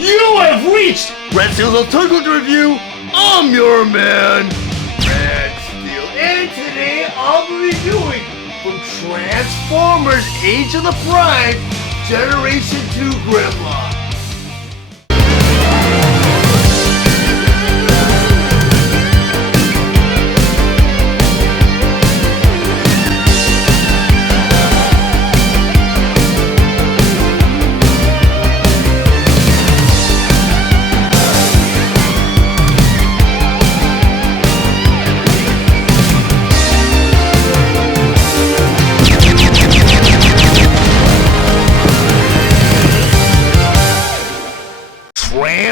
You have reached Red Steele's Alternative Review. I'm your man, Red Steele. And today I'll be reviewing from Transformers Age of the Prime, Generation 2 Grimlock.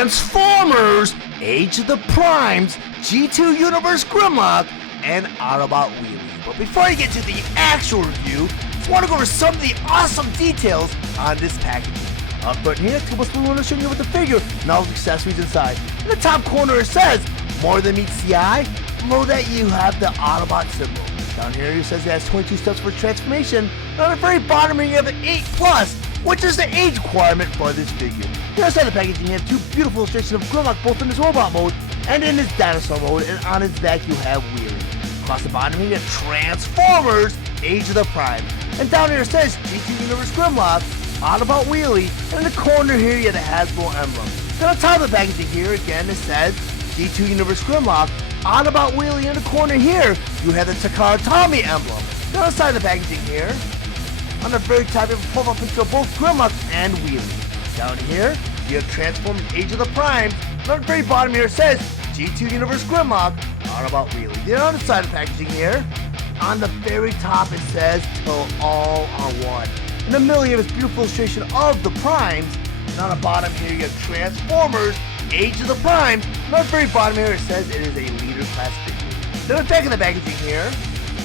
Transformers Age of the Primes G2 Universe Grimlock and Autobot Wheelie. But before I get to the actual review, I just want to go over some of the awesome details on this packaging. But here, we want to show you with the figure and all the accessories inside. In the top corner it says, more than meets the eye. Below that you have the Autobot symbol. Down here it says it has 22 steps for transformation. And on the very bottom here you have an 8+, which is the age requirement for this figure. Here inside the packaging you have two beautiful illustrations of Grimlock both in his robot mode and in his dinosaur mode, and on his back you have Wheelie. Across the bottom here you have Transformers Age of the Prime. And down here it says G2 Universe Grimlock, Autobot Wheelie, and in the corner here you have the Hasbro emblem. Then on top of the packaging here again it says G2 Universe Grimlock, Autobot Wheelie. In the corner here you have the Takara Tommy emblem. Then on the side of the packaging here, on the very top you have a profile picture of both Grimlock and Wheelie. Down here, you have Transformers Age of the Prime. And on the very bottom here it says G2 Universe Grimlock, Autobot Wheelie. Then on the side of the packaging here, on the very top it says till all are one. In the middle you have this beautiful illustration of the Primes. And on the bottom here you have Transformers Age of the Prime. And on the very bottom here it says it is a leader class figure. Then on the back of the packaging here,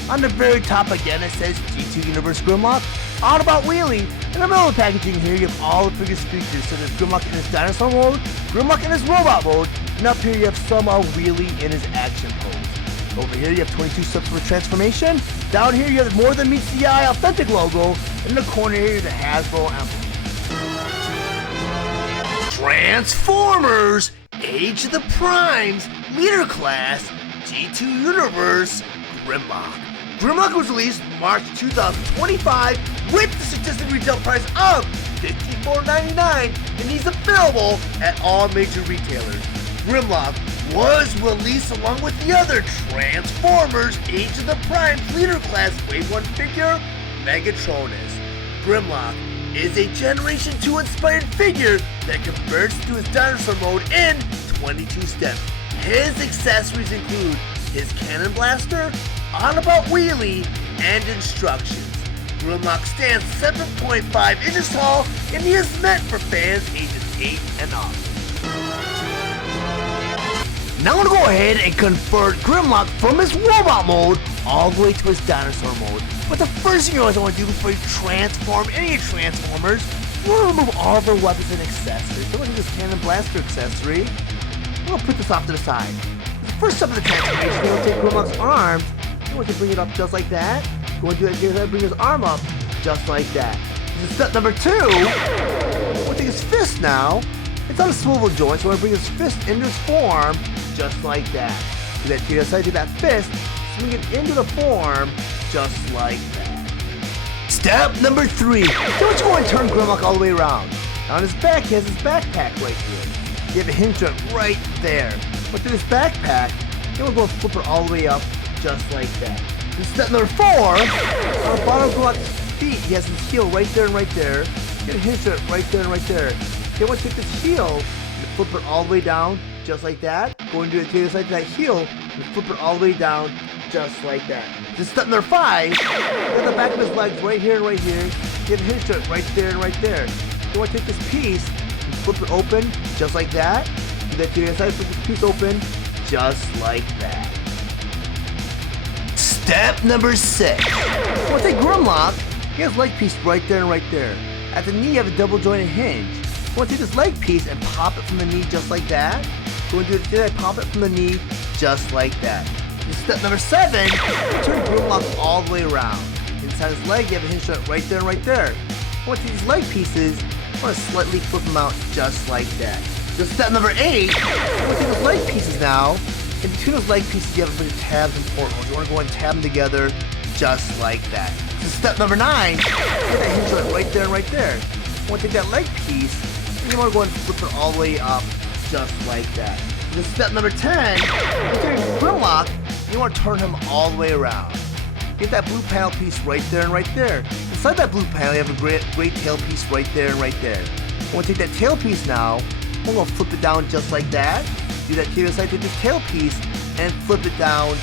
on the very top again it says G2 Universe Grimlock, Autobot Wheelie. In the middle of the packaging here you have all the figure's features. So there's Grimlock in his dinosaur mode, Grimlock in his robot mode, and up here you have some Wheelie in his action pose. Over here you have 22 steps for transformation. Down here you have more than meets the eye authentic logo. In the corner here you have the Hasbro emblem. Transformers Age of the Primes Leader Class G2 Universe Grimlock. Grimlock was released March 2025 with the statistic retail price of $54.99 and he's available at all major retailers. Grimlock was released along with the other Transformers Age of the Prime Leader Class Wave 1 figure, Megatronus. Grimlock is a Generation 2 inspired figure that converts to his dinosaur mode in 22 steps. His accessories include his cannon blaster, Autobot Wheelie, and instructions. Grimlock stands 7.5 inches tall and he is meant for fans ages 8 and up. Now I'm going to go ahead and convert Grimlock from his robot mode all the way to his dinosaur mode. But the first thing you always want to do before you transform any of your Transformers, you want to remove all of their weapons and accessories. So look at this cannon blaster accessory. I'm going to put this off to the side. The first step of the transformation, you're going to take Grimlock's arms. You want to bring it up just like that. Go and do that again, bring his arm up just like that. This is step number 2. We'll take his fist now. It's on a swivel joint, so we're going to bring his fist into his form just like that. Do that to the other side, do that fist, swing it into the form just like that. Step number 3. So let's go and turn Grimlock all the way around. Now on his back, he has his backpack right here. You have a hinge joint right there. But through this backpack, then we'll go and flip it all the way up just like that. This is step number 4. On the bottom of Grimlock's feet, he has his heel right there and right there. Get a hinge joint right there and right there. Then we'll take this heel and flip it all the way down just like that. Go and do it to the other side of that heel and flip it all the way down just like that. This is step number 5. On the back of his legs right here and right here. Get a hinge joint right there and right there. Then we'll take this piece and flip it open just like that. Do that to the other side, flip this piece open just like that. Step number 6. We'll take Grimlock. He has leg piece right there and right there. At the knee you have a double jointed hinge. We'll take this leg piece and pop it from the knee just like that. We'll do that, pop it from the knee just like that. This is step number 7. Turn Grimlock all the way around. Inside his leg you have a hinge joint right there and right there. We'll take these leg pieces want to slightly flip them out just like that. So step number 8, we'll take those leg pieces now. In between those leg pieces, you have a bunch of tabs and portholes. You want to go and tab them together just like that. So step number 9, get that hinge joint right there and right there. You want to take that leg piece, and you want to go and flip it all the way up just like that. So step number 10, you take your Grimlock, you want to turn him all the way around. Get that blue panel piece right there and right there. Inside that blue panel, you have a great tail piece right there and right there. I want to take that tail piece now. We're going to flip it down just like that. Do that to the other side, take this tail piece and flip it down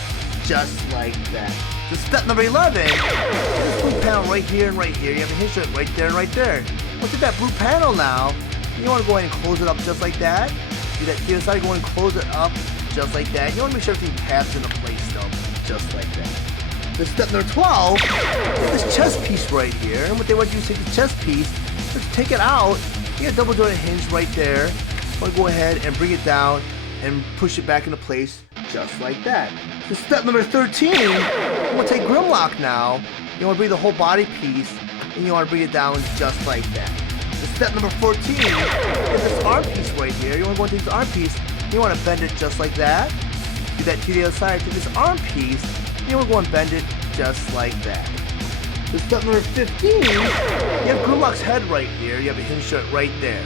just like that. So step number 11, get this blue panel right here and right here. You have a hinge joint right there and right there. We'll take that blue panel now. You want to go ahead and close it up just like that. Do that to the other side, go ahead and close it up just like that. You want to make sure everything taps into place though, just like that. So step number 12, this chest piece right here. And what they want you to do is take the chest piece, just take it out. You got a double jointed hinge right there. You want to go ahead and bring it down and push it back into place just like that. So step number 13, you want to take Grimlock now. You want to bring the whole body piece and you want to bring it down just like that. So step number 14 is this arm piece right here. You want to go and take this arm piece, you want to bend it just like that. Do that to the other side, take this arm piece, you want to go and bend it just like that. So step number 15, you have Grimlock's head right here. You have a hinge joint right there.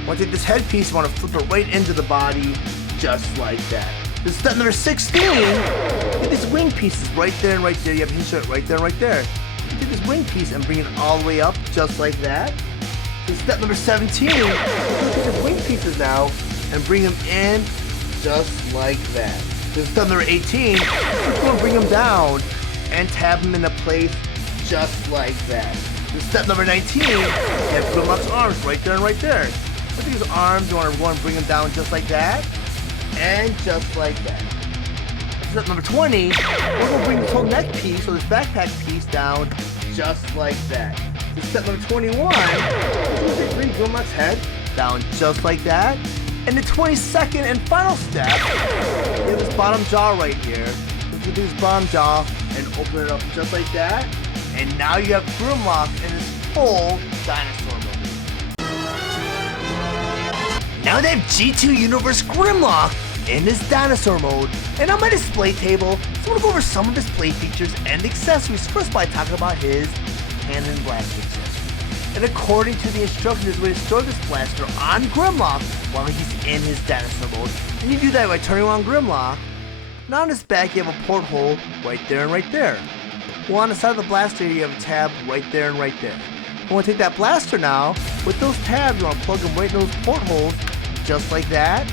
You want to take this head piece, you want to flip it right into the body just like that. So step number 16, get these wing pieces right there and right there. You have a hinge joint right there and right there. You take this wing piece and bring it all the way up just like that. So step number 17, you take these wing pieces now and bring them in just like that. So step number 18, we're going to bring them down and tab them into place just like that. So step number 19, you have Grimlock's arms right there and right there. With these arms, you want to go and bring them down just like that and just like that. Step number 20, we're going to bring this whole neck piece or this backpack piece down just like that. So step number 21, we're going to bring Grimlock's head down just like that. And the 22nd and final step, you have this bottom jaw right here. Let's do this bottom jaw and open it up just like that. And now you have Grimlock in his full dinosaur mode. Now they have G2 Universe Grimlock in his dinosaur mode. And on my display table, so we'll go over some of his play features and accessories first by talking about his cannon blaster accessory. And according to the instructions, we're going to store this blaster on Grimlock while he's in his dinosaur mode. And you do that by turning on Grimlock. Now on his back, you have a porthole right there and right there. Well, on the side of the blaster, you have a tab right there and right there. You want to take that blaster now. With those tabs, you want to plug them right in those portholes, just like that.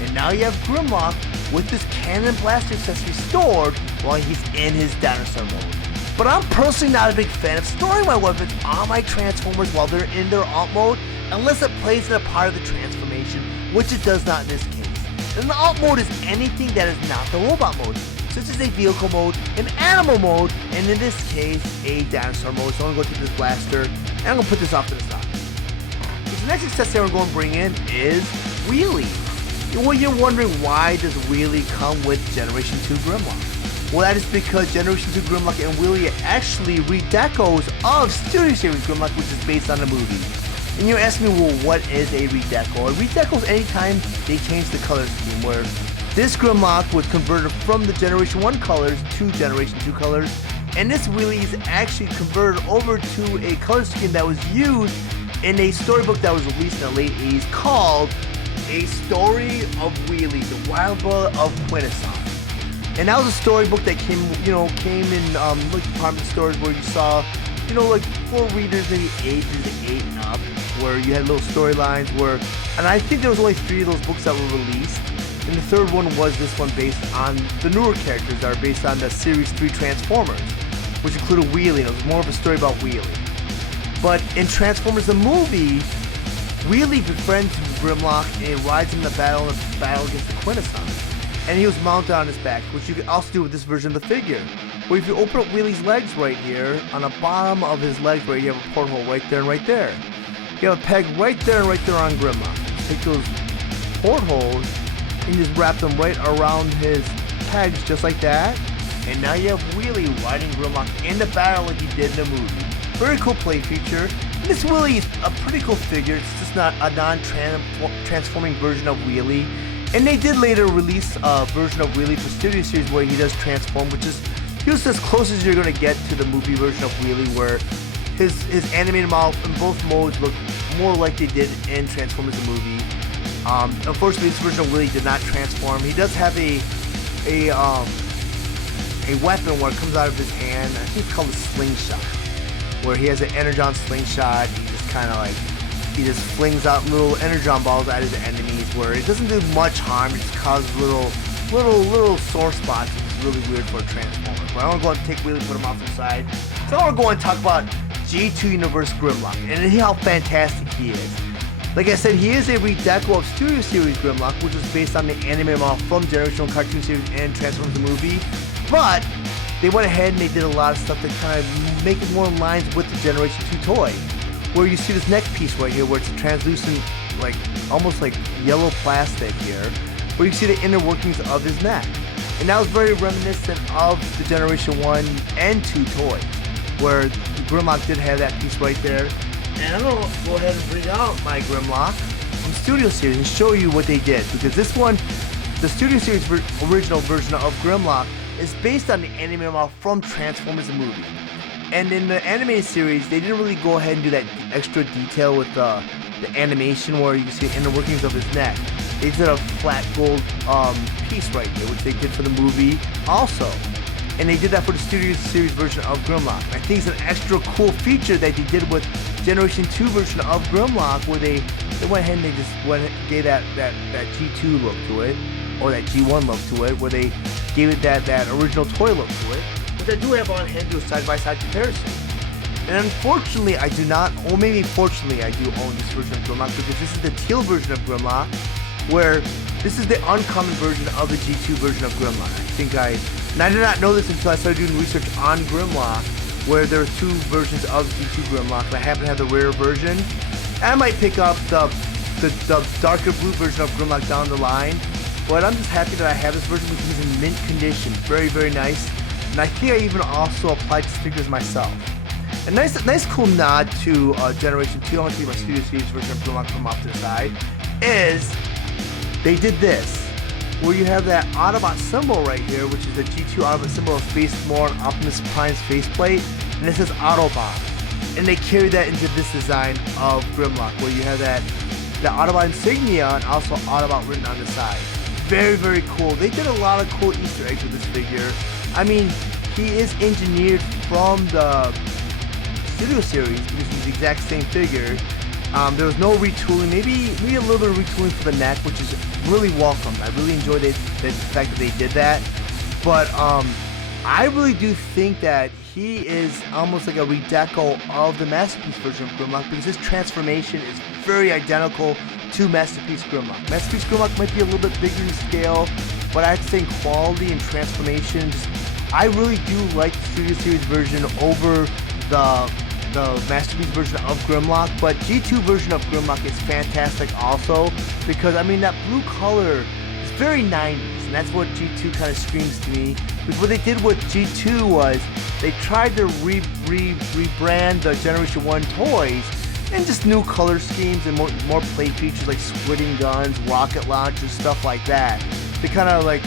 And now you have Grimlock with this cannon blaster accessory stored while he's in his dinosaur mode. But I'm personally not a big fan of storing my weapons on my Transformers while they're in their alt mode, unless it plays in a part of the transformation, which it does not in this case. And the alt mode is anything that is not the robot mode, such as a vehicle mode, an animal mode, and in this case, a dinosaur mode. So I'm going to go take this blaster, and I'm going to put this off to the side. So the next accessory I'm going to bring in is Wheelie. Well, you're wondering, why does Wheelie come with Generation 2 Grimlock? Well, that is because Generation 2 Grimlock and Wheelie are actually redecos of Studio Series Grimlock, which is based on the movie. And you're asking me, well, what is a redeco? A redeco is anytime they change the color scheme, where this Grimlock was converted from the Generation 1 colors to Generation 2 colors, and this Wheelie is actually converted over to a color scheme that was used in a storybook that was released in the late 80s called A Story of Wheelie, The Wild Blood of Quintesson. And that was a storybook that came in like department stores where you saw, like for readers maybe ages 8 and up, where you had little storylines where, and I think there was only 3 of those books that were released. And the third one was this one based on the newer characters that are based on the Series 3 Transformers, which included Wheelie, and it was more of a story about Wheelie. But in Transformers the movie, Wheelie befriends Grimlock and he rides him in the battle against the Quintesson. And he was mounted on his back, which you can also do with this version of the figure. Where if you open up Wheelie's legs right here, on the bottom of his legs right here, you have a porthole right there and right there. You have a peg right there and right there on Grimlock. Take those portholes and just wrap them right around his pegs just like that. And now you have Wheelie riding Grimlock in the battle like he did in the movie. Very cool play feature. This Wheelie is a pretty cool figure. It's just not a non-transforming version of Wheelie. And they did later release a version of Wheelie for Studio Series where he does transform, which is just as close as you're going to get to the movie version of Wheelie, where his animated model in both modes look more like they did in Transformers the movie. Unfortunately, this version of Wheelie did not transform. He does have a weapon where it comes out of his hand. I think it's called a slingshot, where he has an energon slingshot. He just kind of like, he just flings out little energon balls at his enemies, where it doesn't do much harm. It just causes little sore spots. It's really weird for a Transformer. But I want to go and take Wheelie, put him off to the side. So I want to go and talk about G2 Universe Grimlock and how fantastic he is. Like I said, he is a redeco of Studio Series Grimlock, which was based on the anime model from Generation 1 Cartoon Series and Transformers the movie. But they went ahead and they did a lot of stuff that kind of make it more in lines with the Generation 2 toy. Where you see this neck piece right here, where it's a translucent, like almost like yellow plastic here, where you see the inner workings of his neck. And that was very reminiscent of the Generation 1 and 2 toys, where Grimlock did have that piece right there. And I'm going to go ahead and bring out my Grimlock from Studio Series and show you what they did. Because this one, the Studio Series original version of Grimlock, is based on the anime model from Transformers the movie. And in the animated series, they didn't really go ahead and do that extra detail with the animation where you see the inner workings of his neck. They did a flat gold piece right here, which they did for the movie also. And they did that for the Studio Series version of Grimlock. And I think it's an extra cool feature that they did with Generation 2 version of Grimlock, where they went ahead and they just gave that G2 look to it, or that G1 look to it, where they gave it that original toy look to it, which I do have on hand to do a side-by-side comparison. And unfortunately, I do not, or maybe fortunately, I do own this version of Grimlock, because this is the teal version of Grimlock, where this is the uncommon version of the G2 version of Grimlock. And I did not know this until I started doing research on Grimlock, where there are two versions of G2 Grimlock, and I happen to have the rare version. And I might pick up the darker blue version of Grimlock down the line, but I'm just happy that I have this version because he's in mint condition. Very, very nice. And I think I even also applied stickers myself. A nice cool nod to Generation 2, I want to keep my Studio Series version of Grimlock from off to the side, is they did this, where you have that Autobot symbol right here, which is the G2 Autobot symbol based more on Optimus Prime's faceplate, and it says Autobot. And they carry that into this design of Grimlock, where you have that Autobot insignia and also Autobot written on the side. Very, very cool. They did a lot of cool Easter eggs with this figure. I mean, he is engineered from the Studio Series because he's the exact same figure. There was no retooling, maybe a little bit of retooling for the neck, which is really welcome. I really enjoyed the fact that they did that. But I really do think that he is almost like a redeco of the Masterpiece version of Grimlock, because his transformation is very identical to Masterpiece Grimlock. Masterpiece Grimlock might be a little bit bigger in scale, but I have to say in quality and transformation, I really do like the Studio Series version over the Masterpiece version of Grimlock. But G2 version of Grimlock is fantastic also, because I mean that blue color is very 90s, and that's what G2 kind of screams to me. Because what they did with G2 was they tried to rebrand the Generation 1 toys and just new color schemes and more plate features like splitting guns, rocket launchers, stuff like that. They kind of like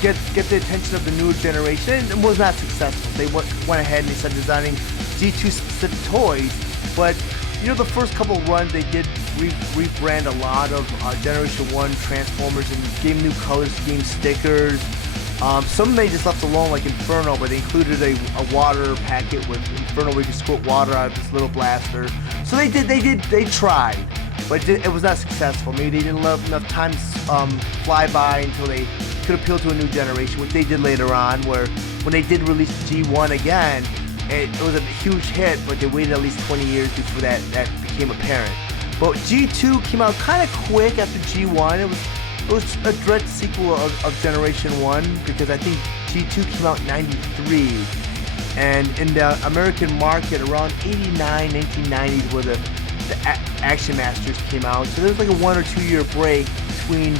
get the attention of the newer generation, and it was not successful. They went ahead and they started designing G2 specific toys, but you know, the first couple runs they did rebrand a lot of Generation 1 Transformers and gave new color schemes, stickers. Some they just left alone, like Inferno, where they included a water packet with Inferno where you can squirt water out of this little blaster. So they tried, but it was not successful. Maybe they didn't let enough time fly by until they could appeal to a new generation, which they did later on, where when they did release G1 again, it was a huge hit, but they waited at least 20 years before that became apparent. But G2 came out kind of quick after G1. It was a direct sequel of Generation 1, because I think G2 came out in 93, and in the American market around 89, 1990s where the Action Masters came out. So there was like a 1 or 2 year break between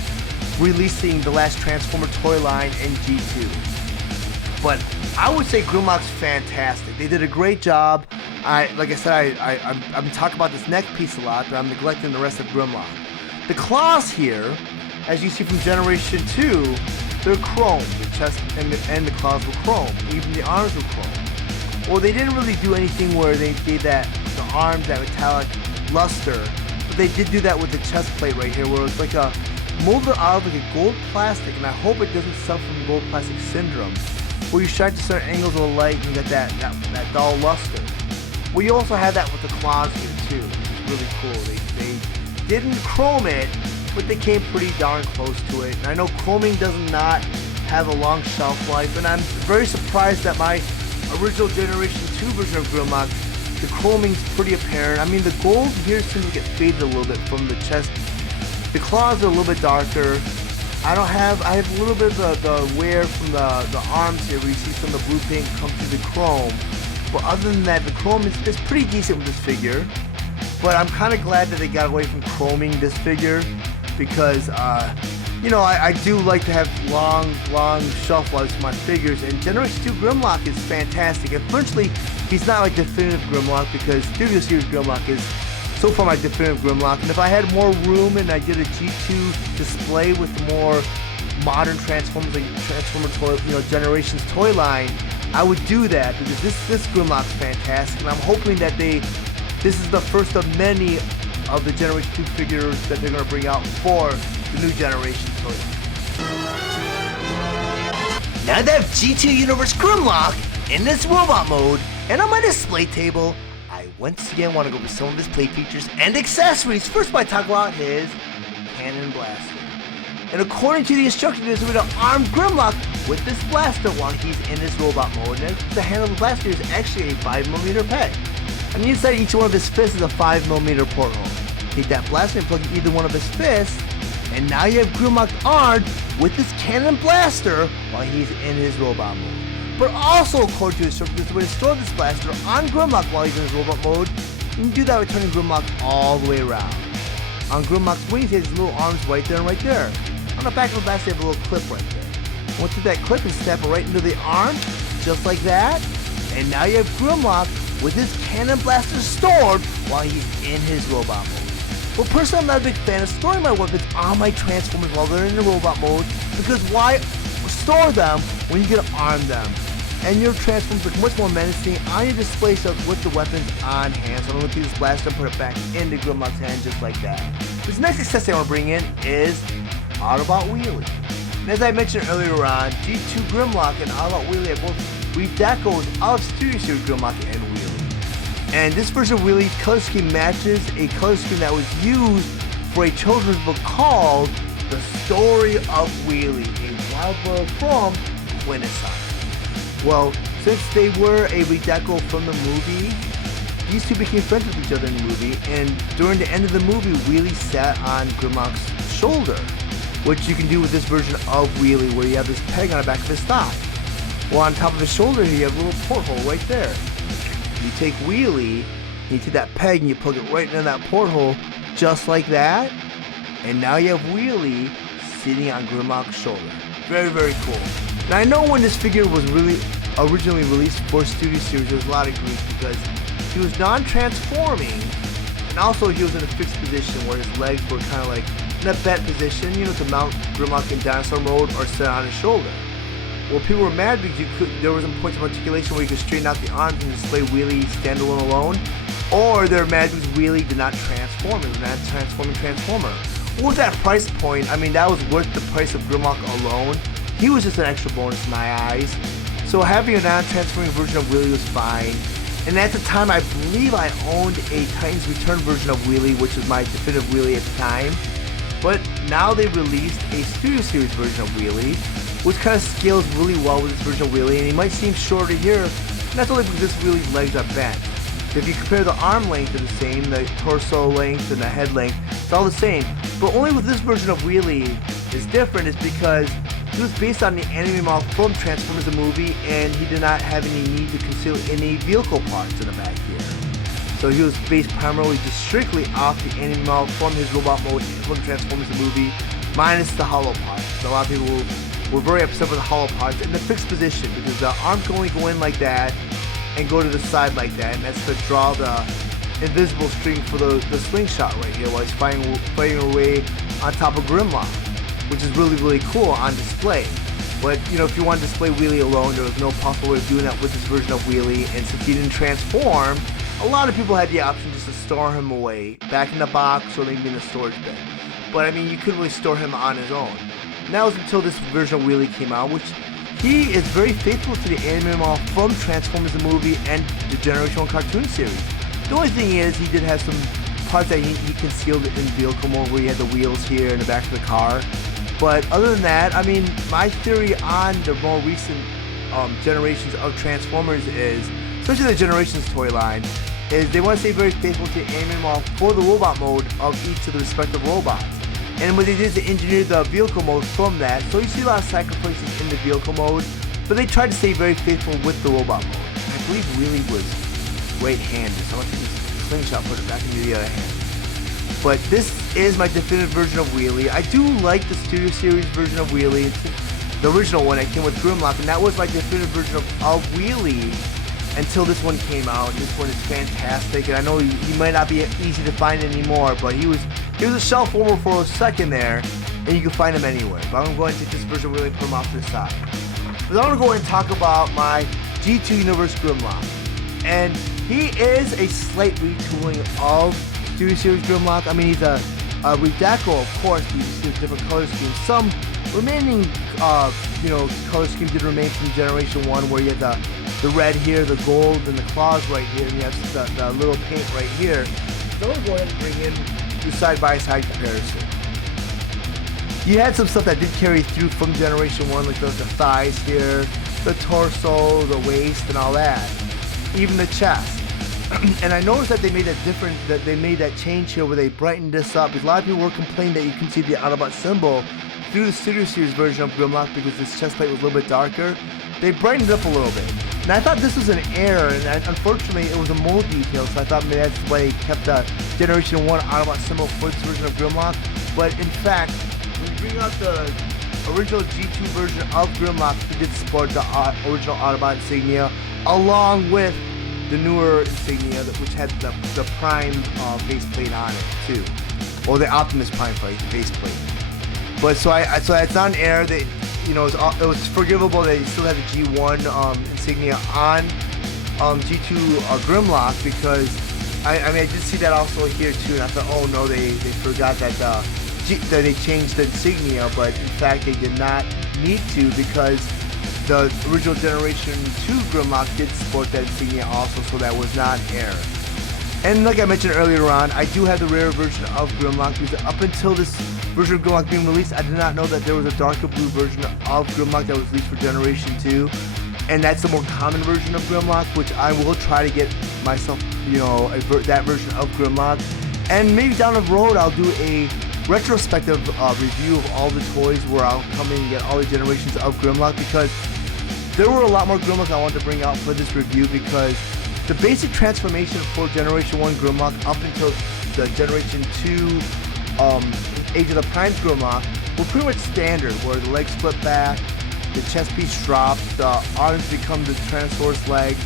releasing the last Transformer toy line and G2. But I would say Grimlock's fantastic. They did a great job. like I said, I'm talking about this neck piece a lot, but I'm neglecting the rest of Grimlock. The claws here, as you see from Generation 2, they're chrome. The chest and the claws were chrome. Even the arms were chrome. Well, they didn't really do anything where they gave the arms that metallic luster, but they did do that with the chest plate right here, where it's like a molded out of like a gold plastic, and I hope it doesn't suffer from gold plastic syndrome, where you shine to certain angles of the light and you get that dull luster. Well, you also have that with the claws here too, which is really cool. They didn't chrome it, but they came pretty darn close to it. And I know chroming does not have a long shelf life, and I'm very surprised that my original Generation 2 version of Grimlock, the chroming's pretty apparent. I mean, the gold here seems to get faded a little bit from the chest. The claws are a little bit darker. I have a little bit of the wear from the arms here, where you see some of the blue paint come through the chrome. But other than that, the chrome is pretty decent with this figure. But I'm kind of glad that they got away from chroming this figure, because you know, I do like to have long shelf lives for my figures, and Generation 2 Grimlock is fantastic. Unfortunately, he's not like definitive Grimlock, because Studio Series Grimlock is so far my definitive Grimlock. And if I had more room and I did a G2 display with more modern Transformers, like Transformer toy, you know, Generations toy line, I would do that, because this Grimlock's fantastic, and I'm hoping that this is the first of many of the Generation 2 figures that they're going to bring out for the new generation toy. Now that I have G2 Universe Grimlock in this robot mode and on my display table, I once again want to go over some of his play features and accessories. First, I talk about his cannon blaster. And according to the instructions, we're going to arm Grimlock with this blaster while he's in his robot mode. And the handle of the blaster is actually a 5mm peg. On the inside of each one of his fists is a 5mm porthole. Take that blaster and plug in either one of his fists, and now you have Grimlock armed with this cannon blaster while he's in his robot mode. But also, according to the instructions, we're going to store this blaster on Grimlock while he's in his robot mode. You can do that by turning Grimlock all the way around. On Grimlock's wings, he has his little arms right there and right there. On the back of the blaster, you have a little clip right there. Once you do that clip and snap it right into the arm, just like that. And now you have Grimlock with his cannon blaster stored while he's in his robot mode. Well, personally, I'm not a big fan of storing my weapons on my Transformers while they're in the robot mode, because why store them when you can arm them? And your Transformers look much more menacing on your display shelf with the weapons on hand. So I'm going to take this blaster and put it back into Grimlock's hand just like that. This next accessory I want to bring in is Autobot Wheelie. And as I mentioned earlier on, G2 Grimlock and Autobot Wheelie are both redecos of Studio Series Grimlock and Wheelie. And this version of Wheelie color scheme matches a color scheme that was used for a children's book called The Story of Wheelie, a wild boar from Quintesson. Well, since they were a redeco from the movie, these two became friends with each other in the movie, and during the end of the movie, Wheelie sat on Grimlock's shoulder, which you can do with this version of Wheelie, where you have this peg on the back of his thigh. Well, on top of his shoulder here, you have a little porthole right there. You take Wheelie, you take that peg and you plug it right into that porthole, just like that, and now you have Wheelie sitting on Grimlock's shoulder. Very, very cool. Now, I know when this figure was really originally released for Studio Series, there was a lot of grief, because he was non-transforming, and also he was in a fixed position where his legs were kind of like in a bent position, you know, to mount Grimlock in dinosaur mode or sit on his shoulder. Well, people were mad because there was some points of articulation where you could straighten out the arms and display Wheelie standalone alone, or they're mad because Wheelie did not transform. It was not a transforming Transformer. What was that price point? I mean, that was worth the price of Grimlock alone. He was just an extra bonus in my eyes. So having a non-transforming version of Wheelie was fine. And at the time, I believe I owned a Titans Return version of Wheelie, which was my definitive Wheelie at the time. But now they released a Studio Series version of Wheelie, which kind of scales really well with this version of Wheelie, and he might seem shorter here, and that's only because this Wheelie's legs are bent. If you compare the arm length, they're the same, the torso length and the head length, it's all the same. But only with this version of Wheelie is different is because he was based on the anime model from Transformers the movie, and he did not have any need to conceal any vehicle parts in the back here. So he was based primarily just strictly off the anime model from his robot mode from Transformers the movie, minus the hollow parts. So a lot of people were very upset with the hollow parts in the fixed position, because the arm can only go in like that, and go to the side like that, and that's to draw the invisible string for the slingshot right here while he's fighting away on top of Grimlock, which is really, really cool on display. But, you know, if you want to display Wheelie alone, there was no possible way of doing that with this version of Wheelie, and since he didn't transform, a lot of people had the option just to store him away, back in the box or maybe in the storage bin. But, I mean, you couldn't really store him on his own. And that was until this version of Wheelie came out, which he is very faithful to the anime model from Transformers the movie and the Generation 1 cartoon series. The only thing is, he did have some parts that he concealed in vehicle mode where he had the wheels here in the back of the car. But other than that, I mean, my theory on the more recent generations of Transformers is, especially the Generations toy line, is they want to stay very faithful to the anime model for the robot mode of each of the respective robots. And what they did is they engineered the vehicle mode from that, so you see a lot of sacrifices in the vehicle mode, but they tried to stay very faithful with the robot mode. And I believe Wheelie was right-handed, so I'm going to take this slingshot, put it back into the other hand. But this is my definitive version of Wheelie. I do like the Studio Series version of Wheelie. It's the original one that came with Grimlock, and that was my definitive version of Wheelie until this one came out. This one is fantastic, and I know he might not be easy to find anymore, but he was a shelf warmer for a second there, and you can find him anywhere. But I'm going to take this version of Wheelie and put him off to the side. But I'm going to go ahead and talk about my G2 Universe Grimlock. And he is a slight retooling of Studio Series Grimlock. I mean, he's a redeco, of course, but you see a different color scheme. Some remaining, color scheme did remain from Generation 1, where you had the red here, the gold, and the claws right here, and you have the little paint right here. So I'm going to go ahead and bring in the side-by-side comparison. You had some stuff that did carry through from Generation 1, like the thighs here, the torso, the waist, and all that. Even the chest. And I noticed that they made that change here where they brightened this up, because a lot of people were complaining that you can see the Autobot symbol through the Studio Series version of Grimlock because this chest plate was a little bit darker. They brightened it up a little bit. And I thought this was an error, and unfortunately it was a mold detail, so I thought maybe that's why they kept the Generation 1 Autobot symbol for this version of Grimlock. But in fact, when you bring out the original G2 version of Grimlock, it did support the original Autobot insignia, along with the newer insignia, which had the Prime faceplate on it too, or the Optimus Prime faceplate. But so it's not an error. That it was forgivable. They still had the G1 insignia on G2 Grimlock, because I did see that also here too, and I thought, oh no, they forgot that that they changed the insignia, but in fact they did not need to, because the original Generation 2 Grimlock did support that insignia also, so that was not an error. And like I mentioned earlier on, I do have the rare version of Grimlock, because up until this version of Grimlock being released, I did not know that there was a darker blue version of Grimlock that was released for Generation 2. And that's the more common version of Grimlock, which I will try to get myself, that version of Grimlock. And maybe down the road, I'll do a retrospective review of all the toys where I'll come in and get all the generations of Grimlock, because there were a lot more Grimlock I wanted to bring out for this review, because the basic transformation for Generation 1 Grimlock up until the Generation 2 Age of the Primes Grimlock were pretty much standard, where the legs flip back, the chest piece drops, the arms become the Tyrannosaurus legs,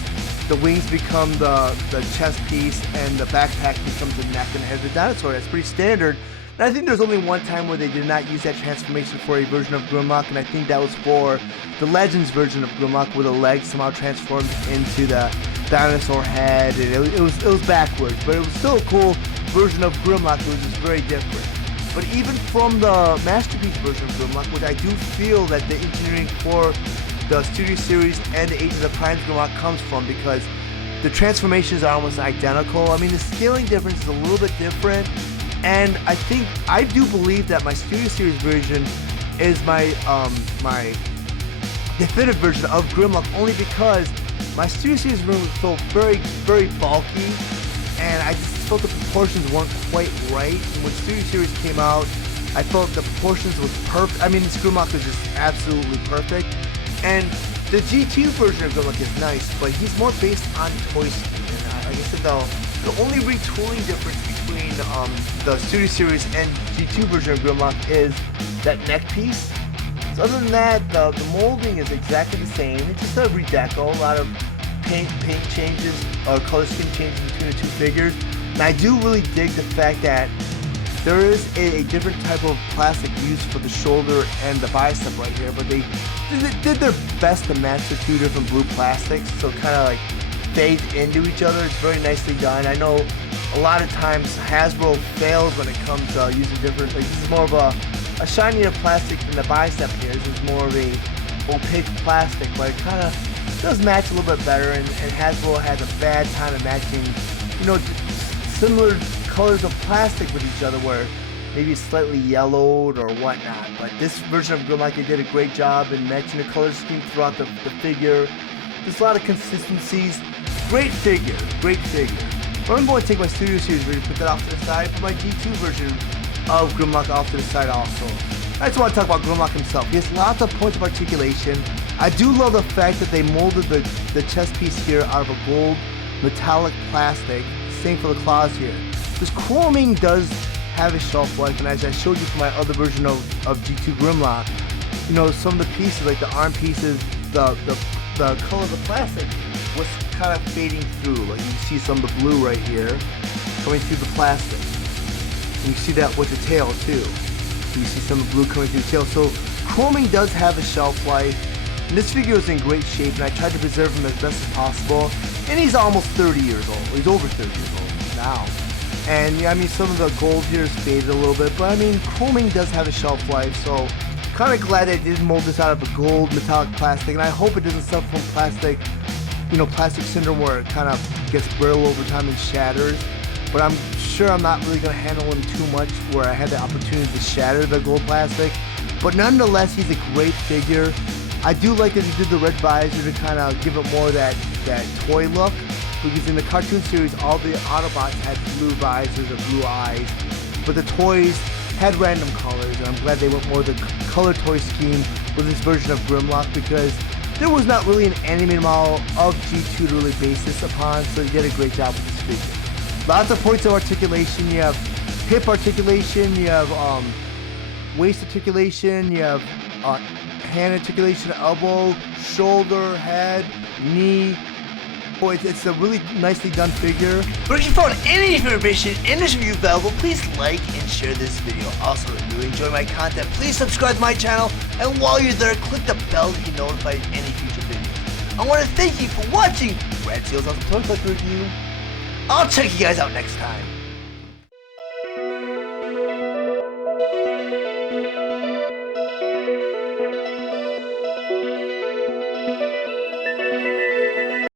the wings become the chest piece, and the backpack becomes the neck and head of the dinosaur. That's pretty standard. And I think there's only one time where they did not use that transformation for a version of Grimlock, and I think that was for the Legends version of Grimlock, where the legs somehow transformed into the dinosaur head, and it was backwards, but it was still a cool version of Grimlock. It was just very different. But even from the Masterpiece version of Grimlock, which I do feel that the engineering for the Studio Series and the Age of the Primes Grimlock comes from, because the transformations are almost identical. I mean, the scaling difference is a little bit different. And I do believe that my Studio Series version is my my definitive version of Grimlock, only because my Studio Series version felt very, very bulky, and I just felt the proportions weren't quite right. And when Studio Series came out, I felt the proportions was perfect. I mean, this Grimlock was just absolutely perfect. And the G2 version of Grimlock is nice, but he's more based on toy scheme. And like I said, the only retooling difference between the Studio Series and G2 version of Grimlock is that neck piece. So other than that, the molding is exactly the same. It's just a redeco, a lot of paint changes or color scheme changes between the two figures. And I do really dig the fact that there is a different type of plastic used for the shoulder and the bicep right here, but they did their best to match the two different blue plastics, so kind of like fade into each other. It's very nicely done. I know a lot of times Hasbro fails when it comes to using different, like this is more of a shinier plastic than the bicep here. This is more of a opaque plastic, but it kind of does match a little bit better, and Hasbro has a bad time of matching, you know, similar colors of plastic with each other where maybe it's slightly yellowed or whatnot. But this version of Grimlock, they did a great job in matching the color scheme throughout the figure. There's a lot of consistencies. Great figure, great figure. But I'm going to take my Studio Series version, put that off to the side, put my G2 version of Grimlock off to the side also. I just want to talk about Grimlock himself. He has lots of points of articulation. I do love the fact that they molded the chest piece here out of a gold metallic plastic. Same for the claws here. This chroming does have a shelf life, and as I showed you from my other version of G2 Grimlock, you know, some of the pieces, like the arm pieces, the color of the plastic was kind of fading through. Like you see some of the blue right here coming through the plastic. And you see that with the tail too. You see some of the blue coming through the tail. So chroming does have a shelf life. And this figure is in great shape, and I tried to preserve him as best as possible. And he's almost 30 years old. He's over 30 years old now. And yeah, I mean, some of the gold here is faded a little bit, but I mean, chroming does have a shelf life, so kind of glad I did mold this out of a gold metallic plastic, and I hope it doesn't suffer from plastic, you know, plastic syndrome where it kind of gets brittle over time and shatters. But I'm sure I'm not really going to handle him too much where I had the opportunity to shatter the gold plastic. But nonetheless, he's a great figure. I do like that he did the red visor to kind of give it more of that toy look, because in the cartoon series all the Autobots had blue visors or blue eyes, but the toys had random colors, and I'm glad they went more the color toy scheme with this version of Grimlock, because there was not really an animated model of G2 to really base this upon, so he did a great job with this figure. Lots of points of articulation. You have hip articulation, you have waist articulation, you have hand articulation, elbow, shoulder, head, knee. Oh, it's a really nicely done figure. But if you found any information in this review valuable, please like and share this video. Also, if you enjoy my content, please subscribe to my channel, and while you're there, click the bell to be notified of any future videos. I want to thank you for watching Steele's Awesome Toy Collector Review. I'll check you guys out next time.